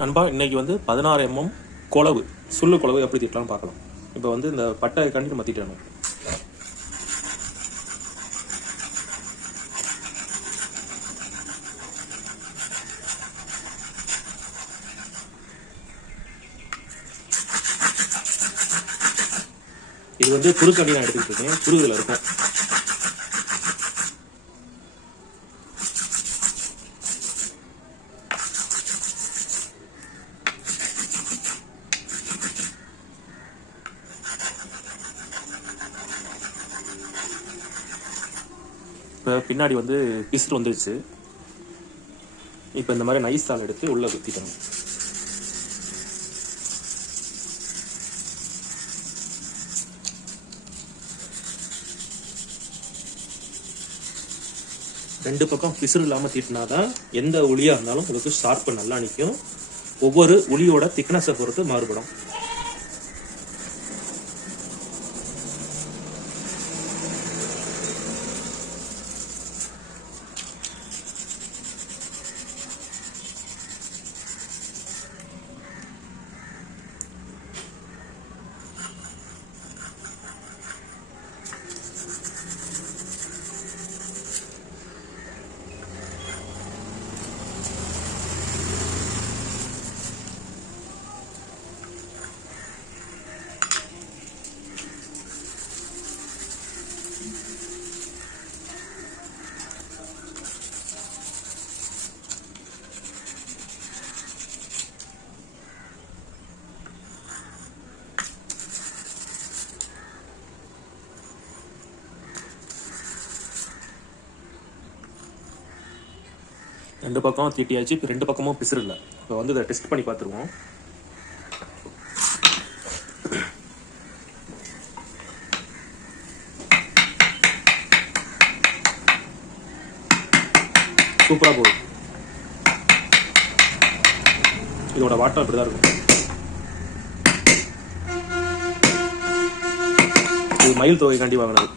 நண்பா, இன்னைக்கு வந்து 16 mm குழவு, சுள்ளு குழவு எப்படி திட்டலாம்னு பார்க்கலாம். இப்போ வந்து இந்த பட்டை கண்டி நம்ம திட்டணும். இது வந்து குறுக்கண்டி நான் எடுத்துக்கிட்டு இருக்கேன், குறுகுல இருக்கும். இப்போ பின்னாடி வந்து பிசுறு வந்துருச்சு. இப்போ இந்த மாதிரி நைஸ் தாள் எடுத்து உள்ள குத்திட்டணும். ரெண்டு பக்கம் பிசுறு இல்லாமல் தீட்டினாதான் எந்த உளியாக இருந்தாலும் உங்களுக்கு ஷார்ப்பு நல்லா நிற்கும். ஒவ்வொரு உளியோட திக்னஸை பொறுத்து மாறுபடும். ரெண்டு பக்கம் தீட்டியாச்சு. இப்போ ரெண்டு பக்கமும் பிசுறு இல்லை. இப்போ வந்து இதை டெஸ்ட் பண்ணி பார்த்துருவோம். சூப்பராக போகுது. இதோட வாட்டம் இப்படி தான் இருக்கும். இது மயில் தொகை காண்டி வாங்கினது.